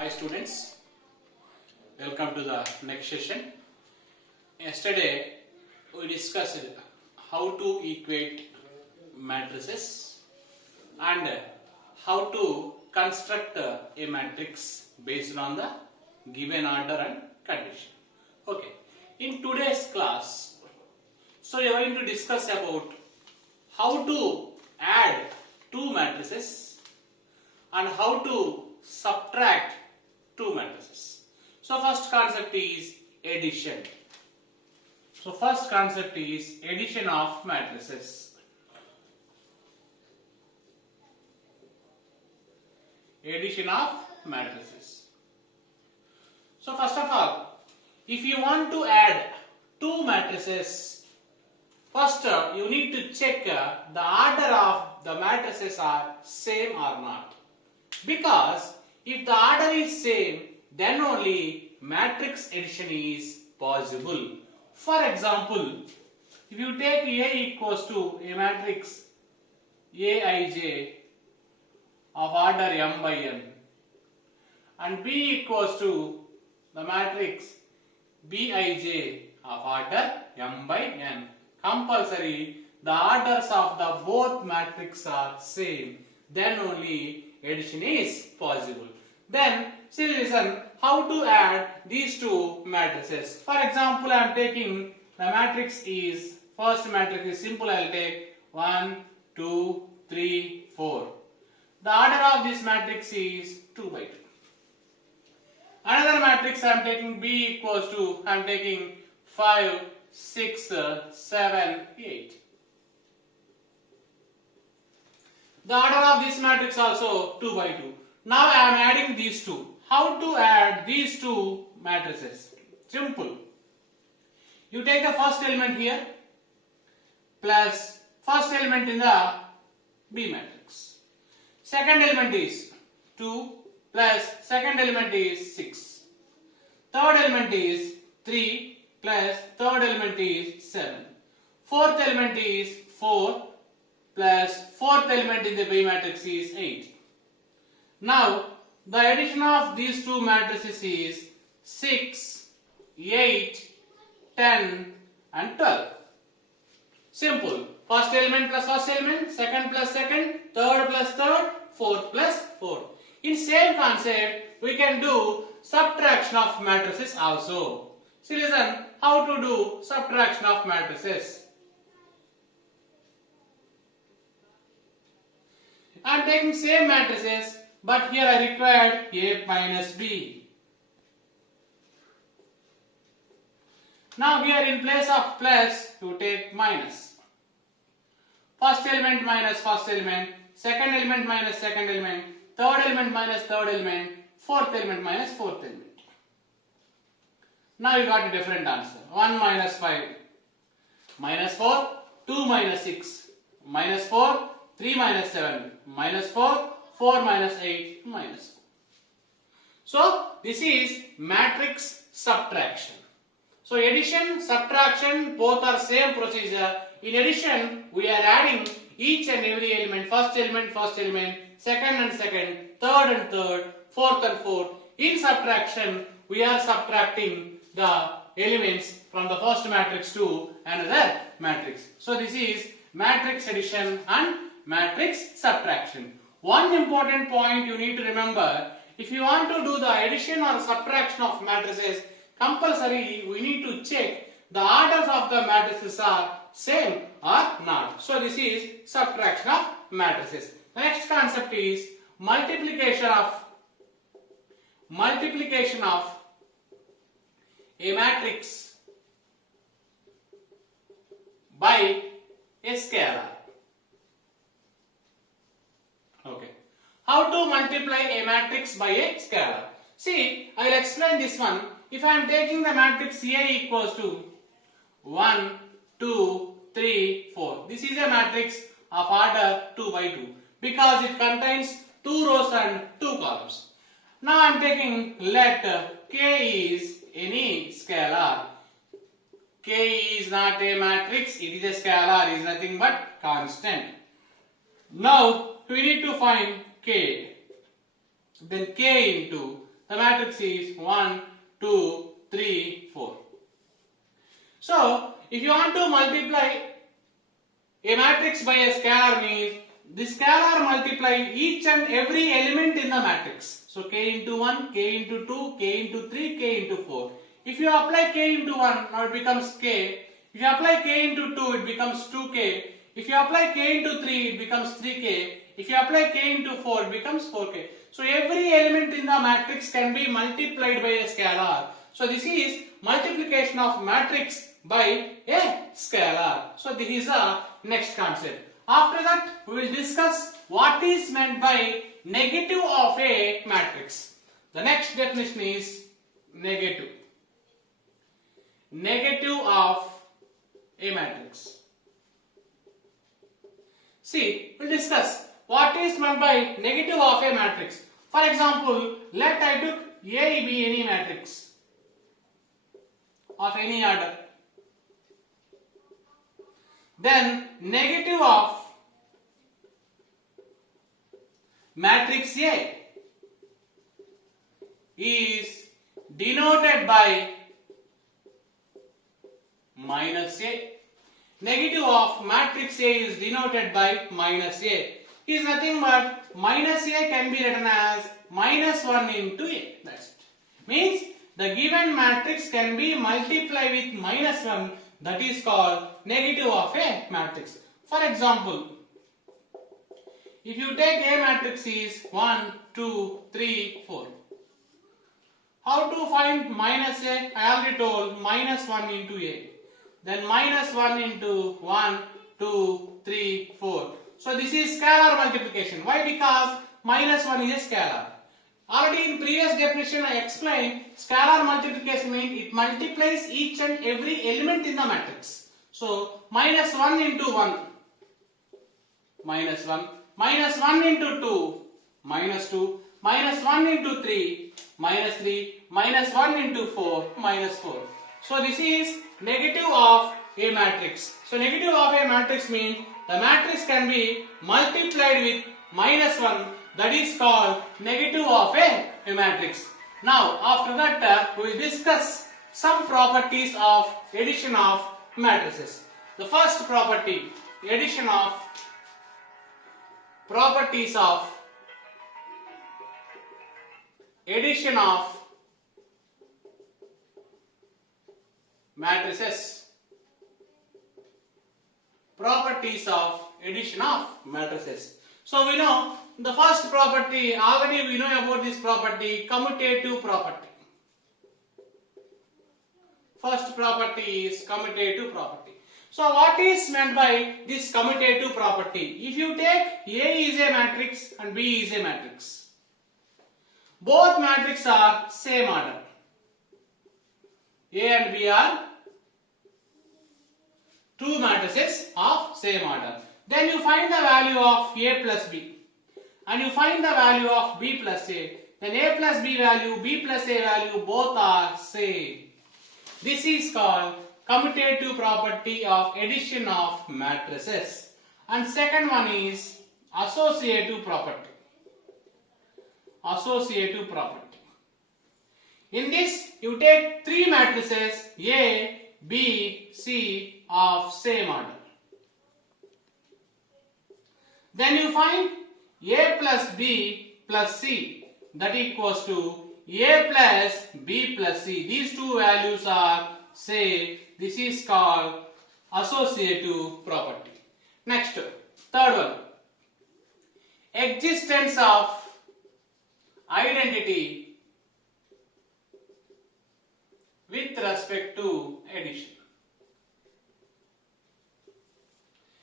Hi students, welcome to the next session. Yesterday we discussed how to equate matrices and how to construct a matrix based on the given order and condition. Okay, in today's class, so we are going to discuss about how to add two matrices and how to subtract two matrices. So first concept is addition. So first concept is addition of matrices. Addition of matrices. So first of all, if you want to add two matrices, first you need to check the order of the matrices are same or not. Because if the order is same, then only matrix addition is possible. For example, if you take A equals to a matrix Aij of order m by n and B equals to the matrix Bij of order m by n, compulsory the orders of the both matrix are same, then only addition is possible. Then see, listen how to add these two matrices. For example, I am taking the matrix is, first matrix is simple, I will take 1, 2, 3, 4. The order of this matrix is 2 by 2. Another matrix I am taking B equals to, I am taking 5, 6, 7, 8. The order of this matrix also 2 by 2. Now I am adding these two. How to add these two matrices? Simple. You take the first element here plus first element in the B matrix. Second element is 2 plus second element is 6. Third element is 3 plus third element is 7. Fourth element is 4 plus fourth element in the B matrix is 8. Now the addition of these two matrices is 6, 8, 10 and 12. Simple. First element plus first element, second plus second, third plus third, fourth plus fourth. In same concept, we can do subtraction of matrices also. See, listen how to do subtraction of matrices. I am taking same matrices, but here I required A minus B. Now here in place of plus, you take minus. First element minus first element, second element minus second element, third element minus third element, fourth element minus fourth element. Now you got a different answer. 1 minus 5, minus 4, 2 minus 6, minus 4, 3 minus 7, minus 4, 4 minus 8, minus 4. So this is matrix subtraction. So addition, subtraction, both are same procedure. In addition, we are adding each and every element, first element, second and second, third and third, fourth and fourth. In subtraction, we are subtracting the elements from the first matrix to another matrix. So this is matrix addition and matrix subtraction. One important point you need to remember, if you want to do the addition or subtraction of matrices, compulsory we need to check the orders of the matrices are same or not. So this is subtraction of matrices. The next concept is multiplication of a matrix by a scalar. Okay. How to multiply a matrix by a scalar? See, I will explain this one. If I am taking the matrix A equals to 1, 2, 3, 4. This is a matrix of order 2 by 2 because it contains 2 rows and 2 columns. Now I am taking, let K is any scalar. K is not a matrix, it is a scalar, it is nothing but constant. Now we need to find K. Then K into the matrix is 1, 2, 3, 4. So, if you want to multiply a matrix by a scalar means the scalar multiply each and every element in the matrix. So, k into 1, k into 2, k into 3, k into 4. If you apply k into 1, now it becomes k. If you apply k into 2, it becomes 2k. If you apply k into 3, it becomes 3k. If you apply k into 4, it becomes 4k. So, every element in the matrix can be multiplied by a scalar. So, this is multiplication of matrix by a scalar. So, this is the next concept. After that, we will discuss what is meant by negative of a matrix. The next definition is negative. Negative of a matrix. See, we will discuss what is meant by negative of a matrix. For example, let I took A be any matrix of any order. Then negative of matrix A is denoted by minus A. Negative of matrix A is denoted by minus A. Is nothing but minus A can be written as minus 1 into A. That's it. Means the given matrix can be multiplied with minus 1. That is called negative of a matrix. For example, if you take A matrix is 1, 2, 3, 4. How to find minus A? I already told minus 1 into A. Then minus 1 into 1, 2, 3, 4. So this is scalar multiplication. Why? Because minus 1 is a scalar. Already in previous definition I explained scalar multiplication means it multiplies each and every element in the matrix. So minus 1 into 1, minus 1, minus 1 into 2, minus 2, minus 1 into 3, minus 3, minus 1 into 4, minus 4. So this is negative of a matrix. So negative of a matrix means the matrix can be multiplied with minus 1. That is called negative of a matrix. Now after that we will discuss some properties of addition of matrices. The first property, addition of properties of addition of matrices. Properties of addition of matrices. So we know the first property, already we know about this property, commutative property. First property is commutative property. So what is meant by this commutative property? If you take A is a matrix and B is a matrix, both matrices are same order. A and B are two matrices of same order. Then you find the value of A plus B and you find the value of B plus A. Then A plus B value, B plus A value both are same. This is called commutative property of addition of matrices. And second one is associative property. Associative property. In this you take three matrices A, B, C of same order. Then you find A plus B plus C, that equals to A plus B plus C. These two values are same. This is called associative property. Next, third one, existence of identity with respect to addition.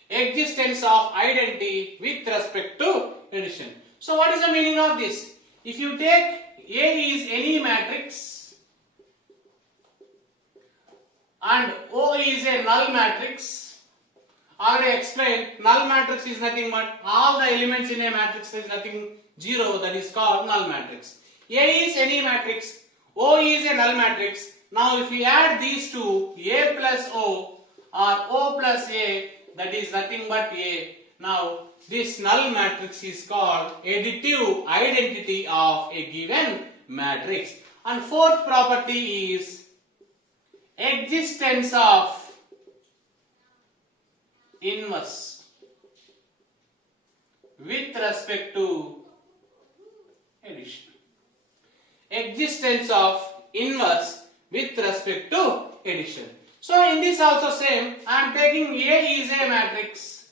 Existence of identity with respect to addition. So what is the meaning of this? If you take A is any matrix and O is a null matrix, already explained, null matrix is nothing but all the elements in a matrix is nothing zero, that is called null matrix. A is any matrix, O is a null matrix. Now if we add these two, A plus O or O plus A, that is nothing but A. Now this null matrix is called additive identity of a given matrix. And fourth property is existence of inverse with respect to addition. Existence of inverse with respect to addition. So in this also same, I am taking A is a matrix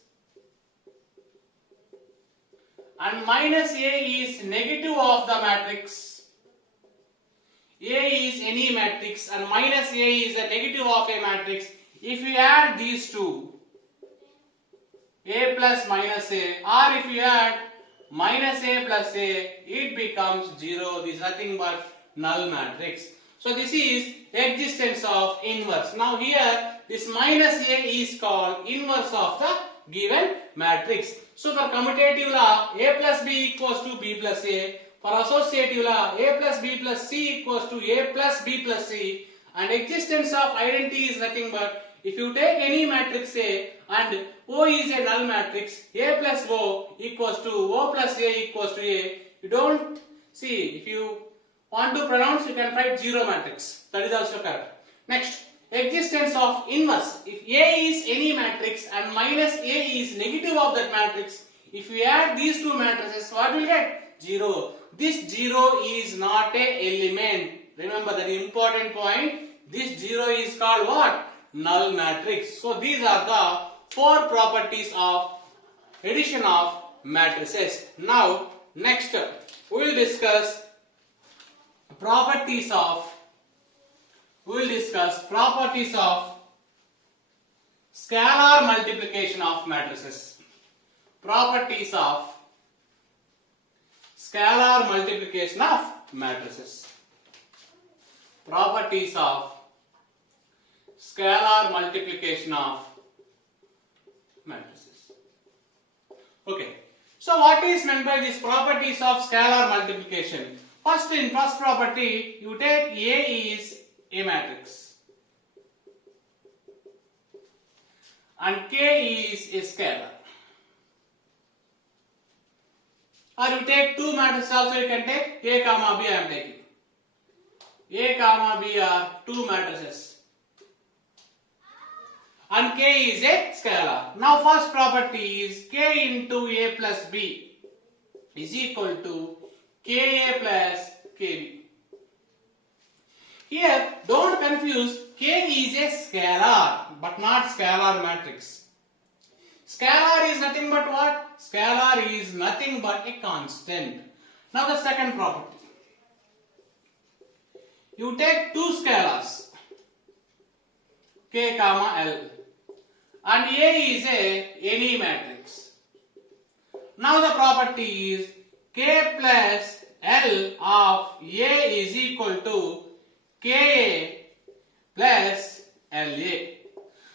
and minus A is negative of the matrix. A is any matrix and minus A is a negative of a matrix. If you add these two, A plus minus A, or if you add minus A plus A, it becomes 0. This is nothing but null matrix. So this is existence of inverse. Now here this minus A is called inverse of the given matrix. So for commutative law, A plus B equals to B plus A. For associative law, A plus B plus C equals to A plus B plus C. And existence of identity is nothing but if you take any matrix A and O is a null matrix, A plus O equals to O plus A equals to A. You don't see, if you want to pronounce, you can write 0 matrix. That is also correct. Next, existence of inverse. If A is any matrix and minus A is negative of that matrix, if we add these two matrices, what will get? 0. This 0 is not a element. Remember that important point. This 0 is called what? Null matrix. So these are the 4 properties of addition of matrices. Now next we will discuss properties of scalar multiplication of matrices. Properties of scalar multiplication of matrices. Properties of scalar multiplication of matrices. Okay. So what is meant by these properties of scalar multiplication? First property, you take A is a matrix and K is a scalar. Or you take two matrices also, you can take A comma B. I am taking A comma B are two matrices and K is a scalar. Now first property is K into A plus B is equal to Ka plus Kb. Here don't confuse, K is a scalar but not scalar matrix. Scalar is nothing but what? Scalar is nothing but a constant. Now the second property. You take two scalars K comma L and A is any matrix. Now the property is K plus L of A is equal to Ka plus La.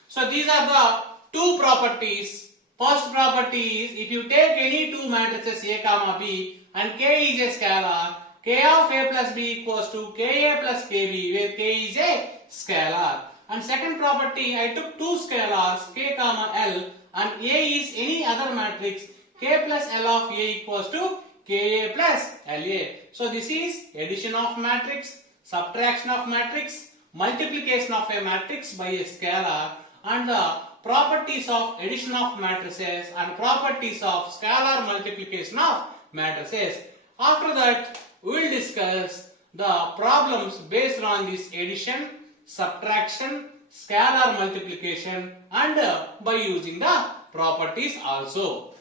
So these are the two properties. First property is if you take any two matrices A comma B and K is a scalar, K of A plus B equals to Ka plus Kb, where K is a scalar. And second property, I took two scalars K comma L and A is any other matrix, K plus L of A equals to Ka plus La. So this is addition of matrix, subtraction of matrix, multiplication of a matrix by a scalar, and the properties of addition of matrices and properties of scalar multiplication of matrices. After that, we will discuss the problems based on this addition, subtraction, scalar multiplication, and by using the properties also.